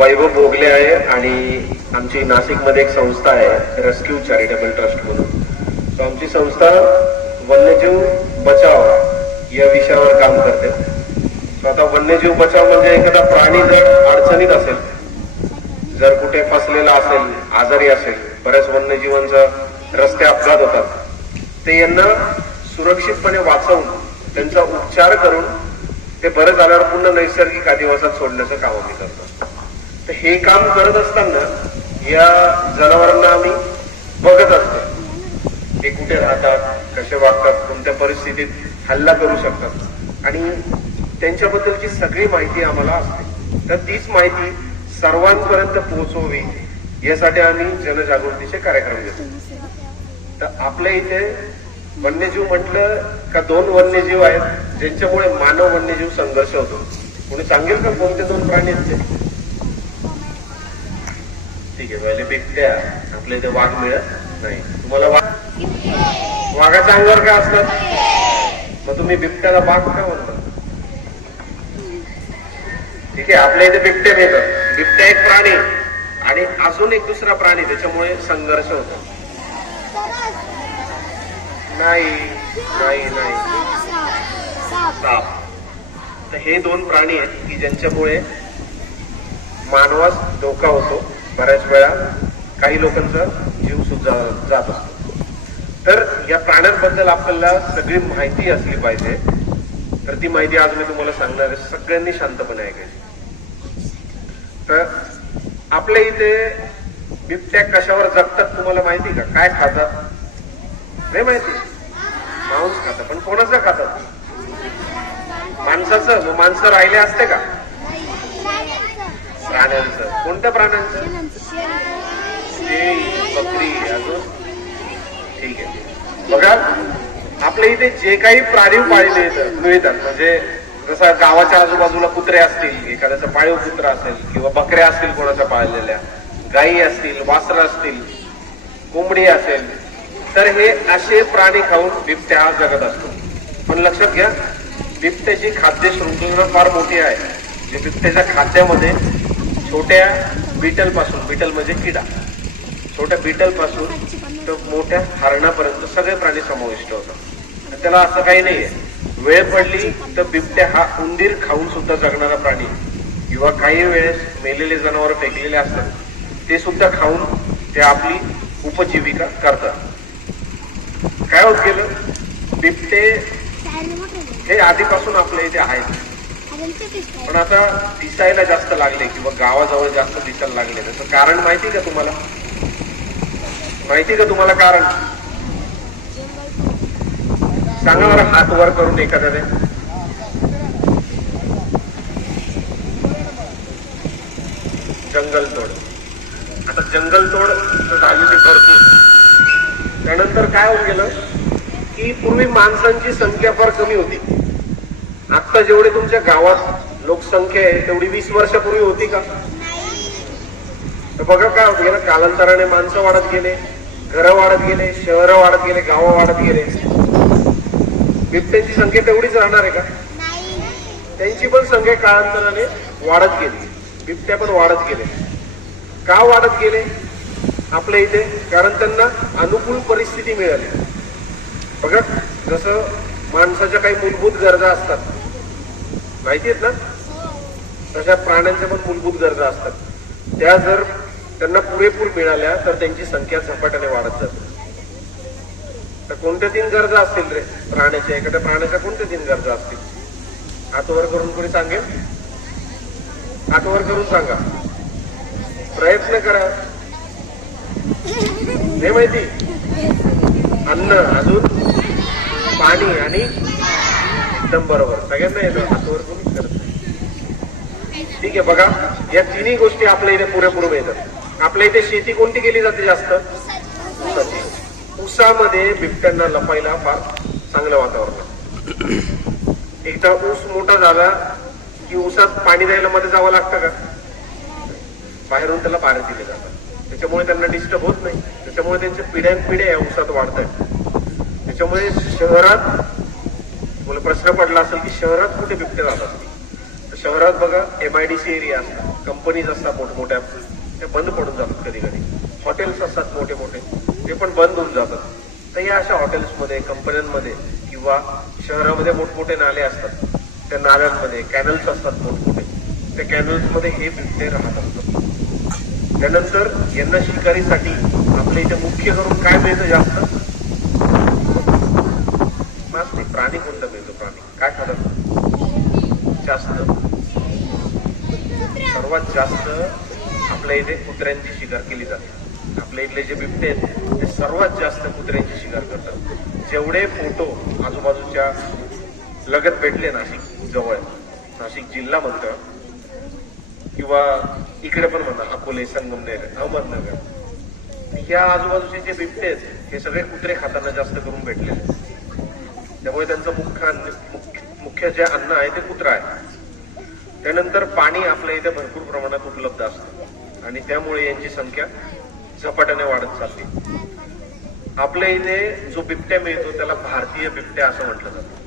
वैभव भोगले आहे आणि आमची नाशिकमध्ये एक संस्था आहे रेस्क्यू चॅरिटेबल ट्रस्ट म्हणून. सो आमची संस्था वन्यजीव बचाव या विषयावर काम करते. सो आता वन्यजीव बचाव म्हणजे एखादा प्राणी जर अडचणीत असेल जर कुठे फसलेला असेल आजारी असेल बऱ्याच वन्यजीवांचा रस्ते अपघात होतात. ते यांना सुरक्षितपणे वाचवून त्यांचा उपचार करून ते बरं झाल्यावर पुन्हा नैसर्गिक अधिवासात सोडण्याचं काम आम्ही करतो. तर हे काम करत असताना या जनावरांना आम्ही बघत असतो. ते कुठे राहतात कसे वागतात कोणत्या परिस्थितीत हल्ला करू शकतात. आणि त्यांच्याबद्दलची सगळी माहिती आम्हाला असते. तर तीच माहिती सर्वांपर्यंत पोहोचवावी यासाठी आम्ही जनजागृतीचे कार्यक्रम घेतो. तर आपल्या इथे वन्यजीव म्हटलं का दोन वन्यजीव आहेत ज्यांच्यामुळे मानव वन्यजीव संघर्ष होतो. कोणी सांगेल का कोणते दोन प्राणी आहेत ते? ठीक आहे. पहिले बिबट्या आपल्या इथे वाघ मिळत नाही. तुम्हाला वाघ वाघाच्या अंगावर काय असतात मग तुम्ही बिबट्याला वाघ का म्हणता? ठीक आहे. आपल्या इथे बिबट्या मिळतात बिबट्या एक प्राणी आणि अजून एक दुसरा प्राणी त्याच्यामुळे संघर्ष होतो. नाही. नाही नाही. साप. तर हे दोन प्राणी आहेत की ज्यांच्यामुळे मानवास धोका होतो. बऱ्याच वेळा काही लोकांचा जीव सुद्धा जात असतो. तर या प्राण्यांबद्दल आपल्याला सगळी माहिती असली पाहिजे. तर ती माहिती आज मी तुम्हाला सांगणार आहे. सगळ्यांनी शांतपणे ऐकायची. तर आपल्या इथे बिबट्या कशावर जगतात तुम्हाला माहिती का? काय खातात? नाही माहिती. मांस खातात पण कोणाचं खातात? माणसाचं. मग माणसं राहिले असते का? प्राण्यांचं. कोणत्या प्राण्यांचं? शेळी बकरी अजून? ठीक आहे. बघा आपल्या इथे जे काही प्राणी पाळले मिळतात म्हणजे जसं गावाच्या आजूबाजूला कुत्रे असतील एखाद्याचा पाळीव कुत्रा असेल किंवा बकऱ्या असतील कोणाच्या पाळलेल्या गायी असतील वासर असतील कोंबडी असेल तर हे असे प्राणी खाऊन बिबट्या हा जगत असतो. पण लक्षात घ्या बिबट्याची खाद्य शृंखला फार मोठी आहे. जे बिबट्याच्या खाद्यामध्ये छोट्या बिटलपासून बिटल म्हणजे किडा. छोट्या बिटलपासून तर मोठ्या हरणापर्यंत सगळे प्राणी समाविष्ट होतात. त्याला असं काही नाहीये. वेळ पडली तर बिबट्या हा उंदीर खाऊन सुद्धा जगणारा प्राणी. किंवा काही वेळेस मेलेले जनावर फेकलेले असतात ते सुद्धा खाऊन ते आपली उपजीविका करतात. काय होत गेलं? बिबटे हे आधीपासून आपल्या इथे आहेत. पण आता दिसायला जास्त लागले किंवा गावाजवळ जास्त दिसायला लागले. त्याचं कारण माहिती का तुम्हाला? माहिती का तुम्हाला कारण? सांगा बरं हात वर करून एखाद्याने. जंगलतोड आता जंगलतोड तर झालेली भरपूर. त्यानंतर काय होऊन गेलं? की पूर्वी माणसांची संख्या फार कमी होती. आता जेवढी तुमच्या गावात लोकसंख्या आहे तेवढी वीस वर्षापूर्वी होती का? तर बघा काय होत गेलं कालांतराने माणसं वाढत गेले घरं वाढत गेले शहरं वाढत गेले गावं वाढत गेले. बिबट्यांची संख्या तेवढीच राहणार आहे का? त्यांची पण संख्या कालांतराने वाढत गेली. बिबट्या पण वाढत गेले. का वाढत गेले? आपल्या इथे कारण त्यांना अनुकूल परिस्थिती मिळाली. बघा जसं माणसाच्या काही मूलभूत गरजा असतात. माहिती आहेत ना? तशा प्राण्यांच्या पण मूलभूत गरजा असतात त्या जर त्यांना पुरेपूर मिळाल्या तर त्यांची संख्या झपाट्याने वाढत जाते. तर कोणत्या तीन गरजा असतील रे? प्राण्याच्या एखाद्या प्राण्याच्या कोणत्या तीन गरजा असतील? हातवर करून कोणी सांगेल? हातवर करून सांगा. प्रयत्न करा. नाही माहिती? अन्न अजून पाणी आणि एकदम बरोबर. सगळ्यांना येतं. हातवर कोणीच करत नाही. ठीक आहे बघा. या तिन्ही गोष्टी आपल्या इथे पुरेपूर मिळतात. आपल्या इथे शेती कोणती केली जाते जास्त? ऊसाची ऊसामध्ये बिबट्यांना लपायला फार चांगलं वातावरण. एकदा ऊस मोठा झाला की ऊसात पाणी द्यायला मध्ये जावं लागतं का? बाहेरून त्याला पाणी दिले जातात. त्याच्यामुळे त्यांना डिस्टर्ब होत नाही. त्याच्यामुळे त्यांच्या पिढ्यान पिढ्या या ऊसात वाढत आहेत. त्याच्यामुळे शहरात मला प्रश्न पडला असेल की शहरात कुठे बिबटे जात तर शहरात बघा M I D C area असतात. कंपनीज असतात मोठमोठ्या. त्या बंद पडून जातात कधी कधी हॉटेल्स असतात मोठे मोठे ते पण बंद होऊन जातात. तर या अशा हॉटेल्समध्ये कंपन्यांमध्ये किंवा शहरामध्ये मोठमोठे नाले असतात. त्या नाल्यांमध्ये कॅनल्स असतात मोठमोठे. त्या कॅनल्समध्ये हे बिबटे राहत असतात. त्यानंतर यांना शिकारीसाठी आपल्या इथे मुख्य करून काय मिळतं जास्त मास नाही प्राणी कोणता मिळतो प्राणी? काय खातात? जास्त. सर्वात जास्त आपल्या इथे कुत्र्यांची शिकार केली जाते. आपल्या इथले जे बिबटे आहेत ते सर्वात जास्त कुत्र्यांची शिकार करतात. जेवढे फोटो आजूबाजूच्या लगत भेटले नाशिक जवळ नाशिक जिल्हा म्हणतं किंवा इकडे पण म्हणा अकोले संगमनेर अहमदनगर या आजूबाजूचे जे बिबटे आहेत हे सगळे कुत्रे खाताना जास्त करून भेटले त्यामुळे त्यांचं मुख्य अन्न मुख्य- मुख्य जे अन्न आहे ते कुत्रा आहे. त्यानंतर पाणी आपल्या इथे भरपूर प्रमाणात उपलब्ध असतं. आणि त्यामुळे यांची संख्या झपाट्याने वाढत चालली. आपल्या इथे जो बिबट्या मिळतो त्याला भारतीय बिबट्या असं म्हटलं जातं.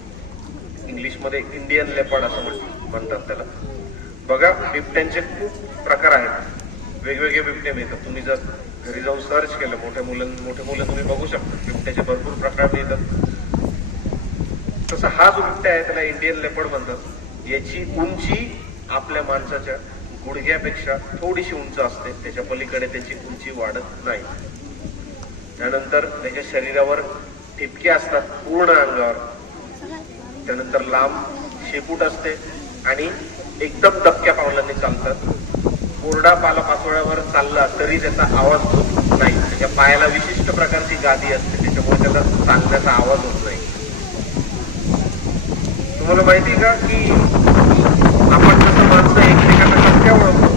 इंग्लिशमध्ये इंडियन लेपर्ड असं म्हण- म्हणतात त्याला. बघा बिबट्यांचे खूप प्रकार आहेत. वेगवेगळे बिबटे मिळतात. तुम्ही जर घरी जाऊन सर्च केलं मोठ्या मुलं मोठे मुलं तुम्ही बघू शकता. बिबट्याचे भरपूर प्रकार मिळतात. तसं हा जो बिबट्या आहे त्याला इंडियन लेपर्ड म्हणतात. याची उंची आपल्या माणसाच्या गुडघ्यापेक्षा थोडीशी उंच असते. त्याच्या पलीकडे त्याची उंची वाढत नाही. त्यानंतर त्याच्या शरीरावर ठिपके असतात पूर्ण अंगावर. त्यानंतर लांब शेपूट असते आणि एकदम दबक्या पावलांनी चालतात. कोरडा पाला पाचोळ्यावर चालला तरी त्याचा आवाज होत नाही. त्याच्या पायाला विशिष्ट प्रकारची गादी असते. त्याच्यामुळे त्याला चालण्याचा आवाज होत नाही. तुम्हाला माहिती आहे का की आपण जसं माणसं एकमेकांना कशा ओळखतो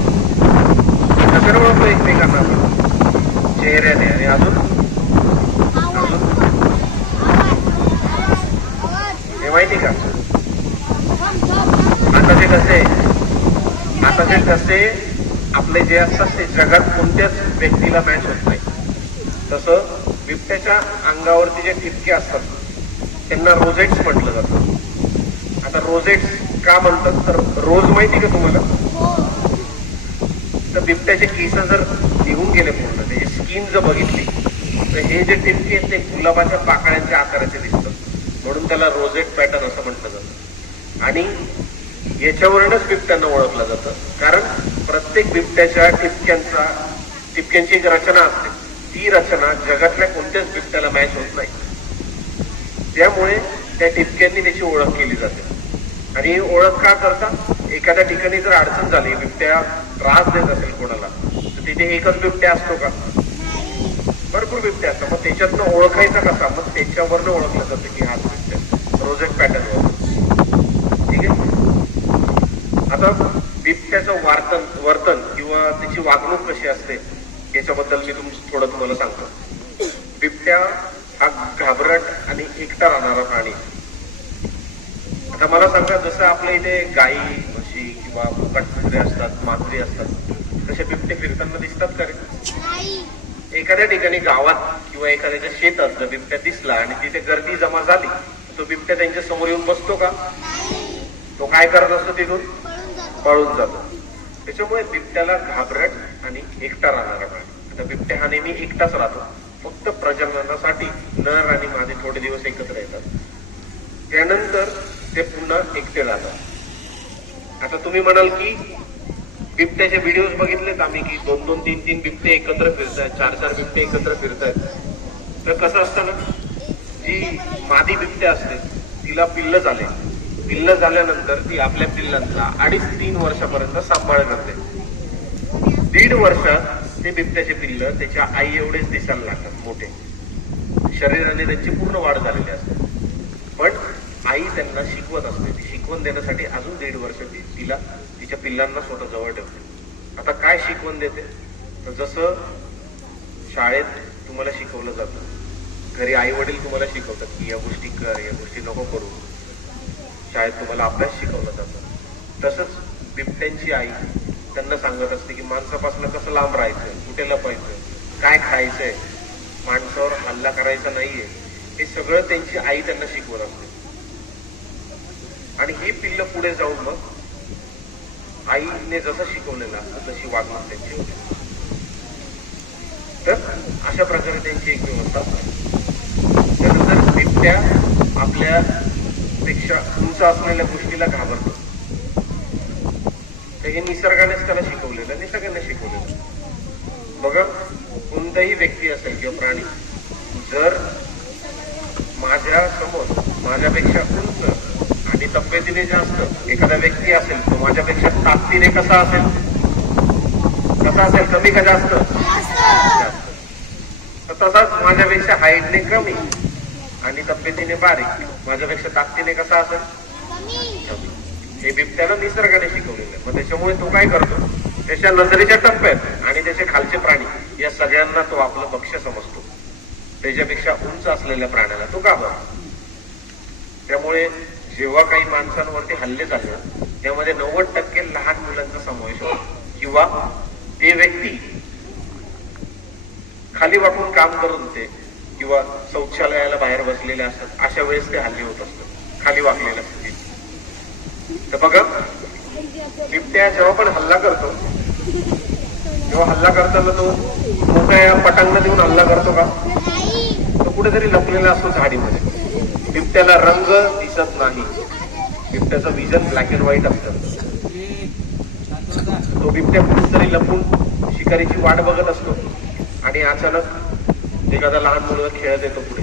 कशाने ओळखतो एकमेकांना आपण. चेहऱ्याने आणि अजून? हे माहिती का? आता जे कसे आता जे कसे आपले जे असतात ते जगात कोणत्याच व्यक्तीला मॅच होत नाही. तसं बिबट्याच्या अंगावरती जे ठिपके असतात त्यांना रोजेट्स म्हटलं जातं. आता रोजेट्स का म्हणतात? तर रोज माहिती का तुम्हाला? तर बिबट्याचे केस जर निघून गेले पूर्ण त्याची स्किन जर बघितली तर हे जे टिपके आहेत ते गुलाबाच्या पाकळ्यांच्या आकाराचे दिसतात. म्हणून त्याला रोजेट पॅटर्न असं म्हटलं जातं. आणि याच्यावरूनच बिबट्यांना ओळखलं जातं. कारण प्रत्येक बिबट्याच्या टिपक्यांचा टिपक्यांची एक रचना असते. ती रचना जगातल्या कोणत्याच बिबट्याला मॅच होत नाही. त्यामुळे त्या टिपक्यांनी त्याची ओळख केली जाते. आणि ही ओळख का करता? एखाद्या ठिकाणी जर अडचण झाली बिबट्या त्रास देत असेल कोणाला तर तिथे एकच बिबट्या असतो का? भरपूर बिबट्या असतात. मग त्याच्यातनं ओळखायचा कसा? मग त्याच्यावरनं ओळखलं जातं की हाच बिबट्या रोजेट पॅटर्नवर ठीक आहे? आता बिबट्याचं वार्तन वर्तन किंवा त्याची वागणूक कशी असते याच्याबद्दल मी तुम थोडं तुम्हाला सांगतो. बिबट्या हा घाबरट आणि एकटा राहणारा प्राणी. आता मला सांगा जसं आपल्या इथे गाई म्हशी किंवा मुकाट कुत्रे असतात मांजरी असतात तसे बिबटे फिरताना दिसतात का रे? एखाद्या ठिकाणी गावात किंवा एखाद्याच्या शेतात जर बिबट्या दिसला आणि तिथे गर्दी जमा झाली तो बिबट्या त्यांच्यासमोर येऊन बसतो का? तो काय करत असतो तिथून? पळून जातो. त्याच्यामुळे बिबट्याला घाबरट आणि एकटा राहणारा प्राणी. आता बिबट्या हा नेहमी एकटाच राहतो. फक्त प्रजननासाठी नर आणि मादी थोडे दिवस एकत्र येतात. त्यानंतर ते पुन्हा एकटे राहतात. आता तुम्ही म्हणाल की बिबट्याचे व्हिडिओज बघितलेत आम्ही की दोन दोन तीन तीन बिबटे एकत्र फिरतायत चार चार बिबटे एकत्र फिरतायत. तर कसं असतं ना जी मादी बिबटे असते तिला पिल्ल झाले. पिल्ल झाल्यानंतर ती आपल्या पिल्लांचा अडीच तीन वर्षापर्यंत सांभाळ करते दीड वर्षात ते बिबट्याचे पिल्ल त्याच्या आई एवढेच दिसायला लागतात मोठे. शरीराने त्यांची पूर्ण वाढ झालेली असते. पण आई त्यांना शिकवत असते. ती शिकवण देण्यासाठी अजून दीड वर्ष ती तिला तिच्या पिल्लांना स्वतः जवळ ठेवते. आता काय शिकवण देते? तर जसं शाळेत तुम्हाला शिकवलं जातं घरी आई वडील तुम्हाला शिकवतात की या गोष्टी कर या गोष्टी नको करू. शाळेत तुम्हाला अभ्यास शिकवला जातो. तसंच बिबट्यांची आई त्यांना सांगत असते की माणसापासून कसं लांब राहायचं कुठे लपायचं काय खायचंय? माणसावर हल्ला करायचा नाहीये. हे सगळं त्यांची आई त्यांना शिकवत असते. आणि ही पिल्ल पुढे जाऊन मग आईने जसं शिकवलेलं असतं तशी वागणूक त्यांची होती. तर अशा प्रकारे त्यांची एक व्यवस्था त्यानंतर बिबट्या आपल्या पेक्षा उंच असलेल्या गोष्टीला घाबरतो. तर हे निसर्गानेच त्याला शिकवलेलं निसर्गाने शिकवलेलं. बघा कोणताही व्यक्ती असेल किंवा प्राणी जर माझ्यासमोर माझ्यापेक्षा उंच आणि तब्येतीने जास्त एखादा व्यक्ती असेल तो माझ्यापेक्षा ताकदीने कसा असेल? कसा असेल? कमी का जास्त? तर तसाच माझ्यापेक्षा हाईटने कमी आणि तब्येतीने बारीक माझ्यापेक्षा ताकदीने कसा असेल? कमी. हे बिबट्यानं निसर्गाने शिकवलेलं आहे. मग त्याच्यामुळे तो काय करतो? त्याच्या नजरेच्या टप्प्यात आणि त्याचे खालचे प्राणी या सगळ्यांना तो आपलं पक्ष समजतो. त्याच्यापेक्षा उंच असलेल्या प्राण्याला तो का त्यामुळे जेव्हा काही माणसांवरती हल्ले झाले त्यामध्ये नव्वद टक्के लहान मुलांचा समावेश होतो. किंवा ते व्यक्ती खाली वाकून काम करत होते किंवा शौचालयाला बाहेर बसलेले असतात अशा वेळेस ते हल्ले होत असतात. खाली वाकलेले असतात तर बघा बिबट्या जेव्हा पण हल्ला करतो तेव्हा हल्ला करताना तो मोठ्या पटांना देऊन हल्ला करतो का? तो कुठेतरी लपलेला असतो झाडीमध्ये. बिबट्याला रंग दिसत नाही. बिबट्याचं विजन ब्लॅक अँड व्हाईट असतं. तो बिबट्या कुठेतरी लपून शिकारीची वाट बघत असतो. आणि अचानक एखादा लहान मुलगा खेळत येतो पुढे.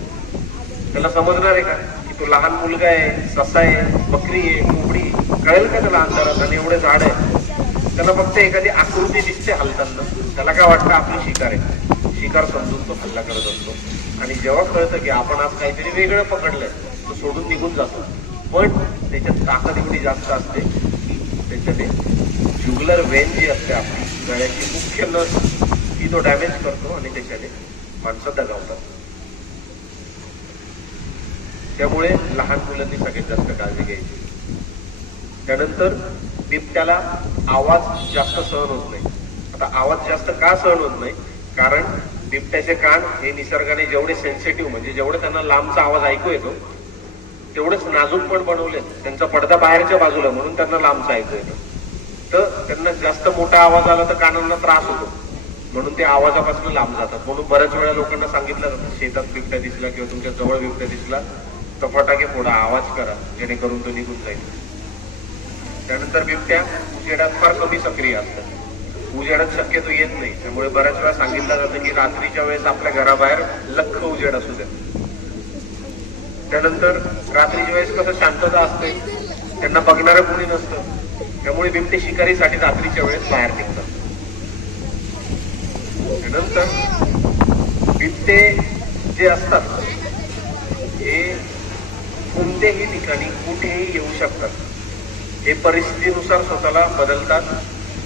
त्याला समजणार आहे का? की तो लहान मुलगा आहे ससा आहे बकरी आहे कोंबडी कळेल का त्याला अंधारात? आणि एवढे झाड आहे. त्याला फक्त एखादी आकृती दिसते हलताना. त्याला काय वाटतं? आपली शिकार आहे. शिकार समजून तो हल्ला करत असतो. आणि जेव्हा कळतं की आपण आज काहीतरी वेगळं पकडलंय तो सोडून निघून जातो. पण त्याच्यात ताकद एवढी जास्त असते की त्याच्याने ज्युगलर वेन जी असते आपली गळ्याची मुख्य नस ती तो डॅमेज करतो आणि त्याच्याने माणसं दगावतात. त्यामुळे लहान मुलांनी सगळ्यात जास्त काळजी घ्यायची. त्यानंतर बिबट्याला आवाज जास्त सहन होत नाही. आता आवाज जास्त का सहन होत नाही? कारण बिबट्याचे कान हे निसर्गाने जेवढे सेन्सिटिव्ह म्हणजे जेवढे त्यांना लांबचा आवाज ऐकू येतो तेवढेच नाजूक पण बनवले. त्यांचा पडदा बाहेरच्या बाजूला म्हणून त्यांना लांबचा ऐकू येतो. तर त्यांना जास्त मोठा आवाज आला तर कानांना त्रास होतो. म्हणून ते आवाजापासून लांब जातात. म्हणून बऱ्याच वेळा लोकांना सांगितलं जातं शेतात बिबट्या दिसला किंवा तुमच्या जवळ बिबट्या दिसला तर फटाके फोडा आवाज करा जेणेकरून तो निघून जाईल. त्यानंतर बिबट्या उजेडात फार कमी सक्रिय असतात. उजेडात शक्यतो येत नाही. त्यामुळे बऱ्याच वेळा सांगितलं जातं की रात्रीच्या वेळेस आपल्या घराबाहेर लख उजेड असू द्या. त्यानंतर रात्रीच्या वेळेस कसं शांतता असते त्यांना बघणारं कोणी नसतं. त्यामुळे बिबटे शिकारीसाठी रात्रीच्या वेळेस बाहेर निघतात. त्यानंतर बिबटे जे असतात हे कोणत्याही ठिकाणी कुठेही येऊ शकतात. हे परिस्थितीनुसार स्वतःला बदलतात.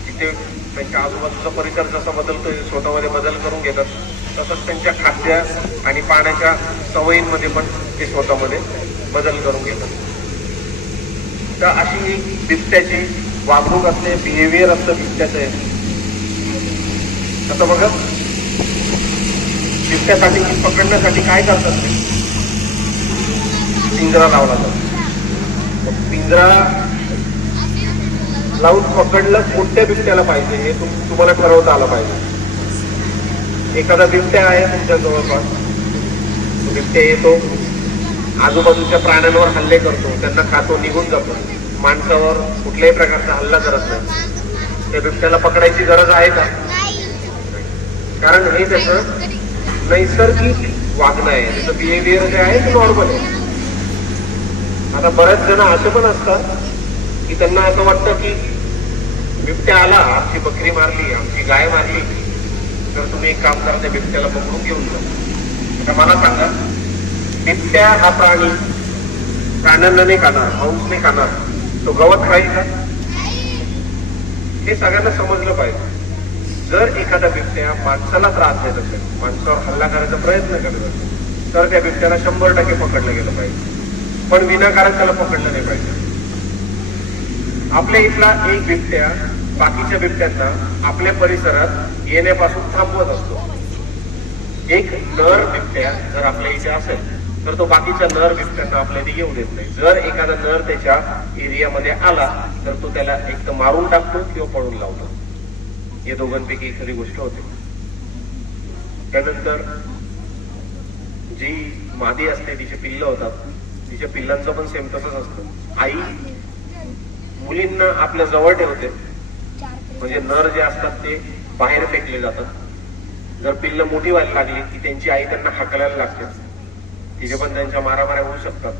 तिथे त्यांच्या आजूबाजूचा परिसर जसा बदलतो स्वतःमध्ये बदल करून घेतात तसंच त्यांच्या खाद्य आणि पाण्याच्या सवयींमध्ये पण ते स्वतःमध्ये बदल करून घेतात. तर अशी ही बिबट्याची वागणूक असते बिहेवियर असतं बिबट्याचं आहे आता बघा बिबट्यासाठी पकडण्यासाठी काय करतात ते? पिंजरा लावला जातो. पिंजरा लावून पकडलं कोणत्या बिबट्याला पाहिजे हे तुम्हाला ठरवता आलं पाहिजे. एखादा बिबट्या आहे तुमच्या जवळपास बिबट्या येतो आजूबाजूच्या प्राण्यांवर हल्ले करतो त्यांना खातो निघून जातो. माणसावर कुठल्याही प्रकारचा हल्ला करत नाही. त्या बिबट्याला पकडायची गरज आहे का? कारण हे त्याचं नैसर्गिक वागणं आहे. त्याचं बिहेवियर जे आहे ते नॉर्मल आहे. आता बरेच जण असे पण असतात की त्यांना असं वाटतं की बिबट्या आला आमची बकरी मारली आमची गाय मारली तर तुम्ही एक काम करा त्या बिबट्याला पकडून घेऊन जा. आता मला सांगा बिबट्या हा प्राणी प्राण्यांना नाही खाणार हौस नाही खाणार तो गवत खाईल का? हे सगळ्यांना समजलं पाहिजे. जर एखादा बिबट्या माणसाला त्रास देत असेल माणसावर हल्ला करायचा प्रयत्न करत असेल तर त्या बिबट्याला शंभर टक्के पकडलं गेलं पाहिजे. पण विनाकारण त्याला पकडलं नाही पाहिजे. आपल्या इथला एक बिबट्या बाकीच्या बिबट्यांना आपल्या परिसरात येण्यापासून थांबवत असतो. एक नर बिबट्या जर आपल्या इथे असेल तर तो बाकीच्या नर बिबट्यांना आपल्या इथे येऊ देत नाही. जर एखादा नर त्याच्या एरियामध्ये आला तर तो त्याला एक तर मारून टाकतो किंवा पळून लावतो. या दोघांपैकी एखादी गोष्ट होते. त्यानंतर जी मादी असते तिचे पिल्ल होतात तिच्या पिल्लांचं पण सेम तसंच असतं. आई मुलींना आपल्या जवळ ठेवते. म्हणजे नर जे असतात ते बाहेर फेकले जातात. जर पिल्ल मोठी व्हायला लागली की त्यांची आई त्यांना हाकलायला लागते. तिचे पण त्यांच्या मारामाऱ्या होऊ शकतात.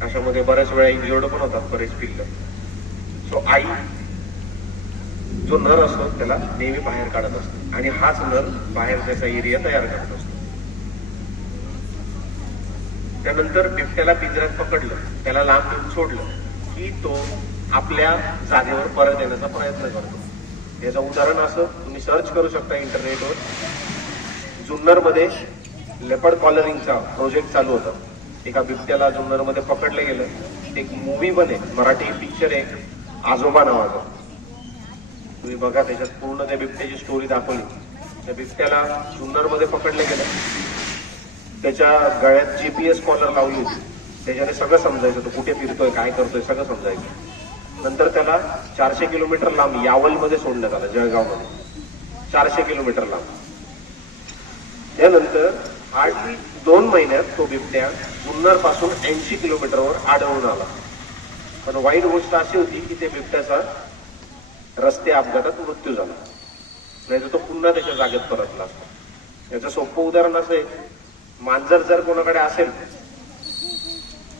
अशामध्ये बऱ्याच वेळा इंजोर्ड पण होतात बरेच पिल्ल. सो आई जो नर असतो त्याला नेहमी बाहेर काढत असतो. आणि हाच नर बाहेर त्याचा एरिया तयार करत असतो. त्यानंतर बिबट्याला पिंजऱ्यात पकडलं. त्याला लांब देऊन सोडलं. की तो आपल्या जागेवर परत येण्याचा प्रयत्न करतो. याचं उदाहरण असं तुम्ही सर्च करू शकता इंटरनेटवर. जुन्नरमध्ये लेपर्ड कॉलरिंगचा प्रोजेक्ट चालू होता. एका बिबट्याला जुन्नरमध्ये पकडलं गेलं. एक मूवी बने मराठी पिक्चर एक आजोबा नावाचा. तुम्ही बघा त्याच्यात पूर्ण त्या बिबट्याची स्टोरी दाखवली. त्या बिबट्याला जुन्नरमध्ये पकडलं गेलं. त्याच्या गळ्यात जीपीएस कॉलर लावली होती. त्याच्याने सगळं समजायचं तो कुठे फिरतोय काय करतोय सगळं समजायचं. नंतर त्याला चारशे किलोमीटर लांब यावलमध्ये सोडण्यात आलं जळगावमध्ये. चारशे किलोमीटर लांब. त्यानंतर हार्डली दोन महिन्यात तो बिबट्या जुन्नरपासून ऐंशी किलोमीटरवर आढळून आला. पण वाईट गोष्ट अशी होती की ते बिबट्याचा रस्ते अपघातात मृत्यू झाला. नाही तर तो पुन्हा त्याच्या जागेत परतला असता. याचं सोपं उदाहरण असं आहे मांजर जर कोणाकडे असेल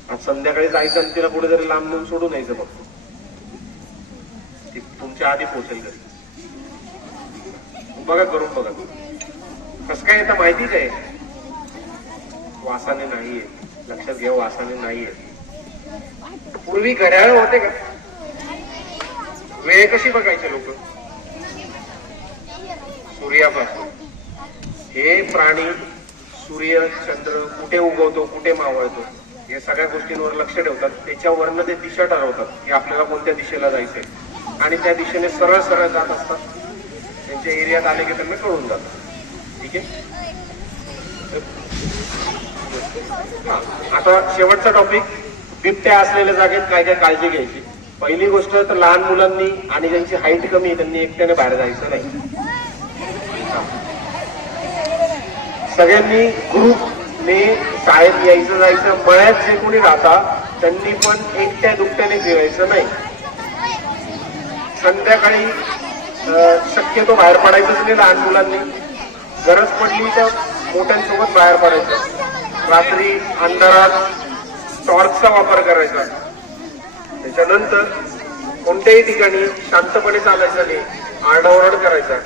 आज संध्याकाळी जायचं आणि तिला कुठेतरी लांब नेऊन सोडून यायचं फक्त. ती तुमच्या आधी पोहोचेल घरी. बघा करून बघा. कसं काय येतं माहिती काय? वासाने नाही येत लक्षात घ्या वासाने नाही येत पूर्वी घड्याळ होते का? वेळ कशी बघायचे लोक? सूर्यापासून. हे प्राणी सूर्य चंद्र कुठे उगवतो कुठे मावळतो या सगळ्या गोष्टींवर लक्ष ठेवतात. त्याच्यावरनं ते दिशा ठरवतात की आपल्याला कोणत्या दिशेला जायचंय. आणि त्या दिशेने सरळ सरळ जात असतात. त्यांच्या एरियात आले की त्यांना कळून जातं. ठीक आहे? हा. आता शेवटचा टॉपिक बिबट्या असलेल्या जागेत काय काय काळजी घ्यायची? पहिली गोष्ट तर लहान मुलांनी आणि ज्यांची हाईट कमी आहे त्यांनी एकट्याने बाहेर जायचं नाही. सगळ्यांनी ग्रुपने शाळेत यायचं जायचं. मळ्यात जे कोणी राहतात त्यांनी पण एकट्या दुकट्याने फिरायचं नाही. संध्याकाळी शक्यतो बाहेर पडायचंच नाही लहान मुलांनी. गरज पडली तर मोठ्यांसोबत बाहेर पडायचं. रात्री अंधारात टॉर्चचा वापर करायचा. त्याच्यानंतर कोणत्याही ठिकाणी शांतपणे चालायचं नाही आरडाओरड करायचा.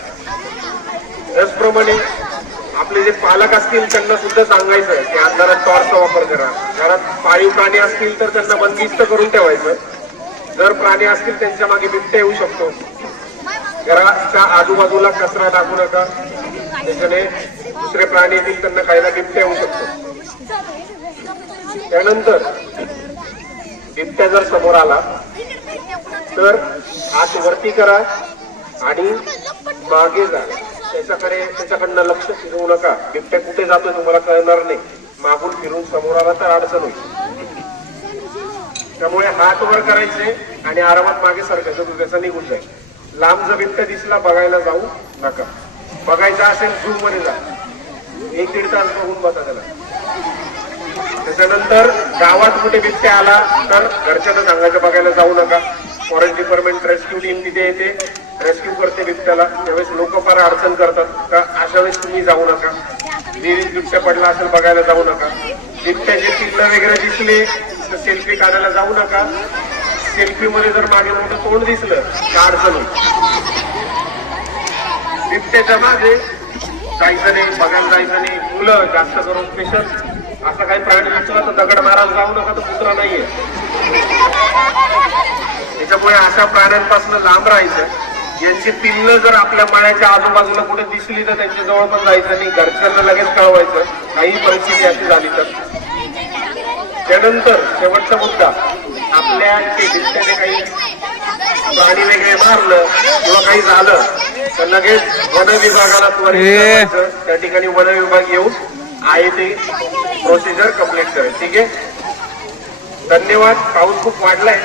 त्याचप्रमाणे आपले जे पालक असतील त्यांना सुद्धा सांगायचं की अंधारात टॉर्चचा वापर करा. घरात पाळीव प्राणी असतील तर त्यांना बंदिस्त करून ठेवायचं. जर प्राणी असतील त्यांच्या मागे बिबट्या येऊ शकतो. घराच्या आजूबाजूला कचरा टाकू नका. त्याच्याने दुसरे प्राणी येतील त्यांना खायला बिबट्या येऊ शकतो. त्यानंतर बिबट्या जर समोर आला तर आत वरती करा आणि मागे जा. त्याच्याकडे त्याच्याकडनं लक्ष फिरवू नका. बिबट्या कुठे जातोय तुम्हाला कळणार नाही. मागून फिरून समोर आला तर अडचण होईल. त्यामुळे हात वर करायचे आणि आरामात मागे सरकायचं दुधाचा निघून जाईल. लांब जर दिसला बघायला जाऊ नका. बघायचा असेल झूममध्ये जा. एक दीड तास बघून बसा त्याला. त्याच्यानंतर गावात कुठे बिबट्या आला तर घरच्यानं सांगायचं बघायला जाऊ नका. फॉरेस्ट डिपार्टमेंट रेस्क्यू टीम तिथे येते. रेस्क्यू करते बिबट्याला. त्यावेळेस लोक फार अडचण करतात का अशा वेळेस तुम्ही जाऊ नका. विहिरीत बिबट्या पडला असेल बघायला जाऊ नका. बिबट्याचे पिल्ल वगैरे दिसले तर सेल्फी काढायला जाऊ नका. सेल्फी मध्ये जर मागे मोठं तोंड दिसलं तर अडचण बिबट्याच्या मागे जायचं नाही बघायला जायचं नाही मुलं जास्त करून स्पेशल असा काही प्राणी दिसला तर दगड मारायला जाऊ नका तर कुत्रा नाहीये. त्याच्यामुळे अशा प्राण्यांपासून लांब राहायचं. यांची पिल्ल जर आपल्या माळ्याच्या आजूबाजूला कुठे दिसली तर त्यांच्या जवळ पण जायचं नाही घरच्यांना लगेच कळवायचं. काही परिस्थिती अशी झाली तर? त्यानंतर शेवटचा मुद्दा. आपल्या बिबट्याने काही प्राणी वगैरे मारलं किंवा काही झालं तर लगेच वन विभागाला. कळवायचं. त्या ठिकाणी वन विभाग येऊन आहे ते प्रोसिजर कंप्लीट करेल ठीक आहे? धन्यवाद. पाऊस खूप वाढलाय.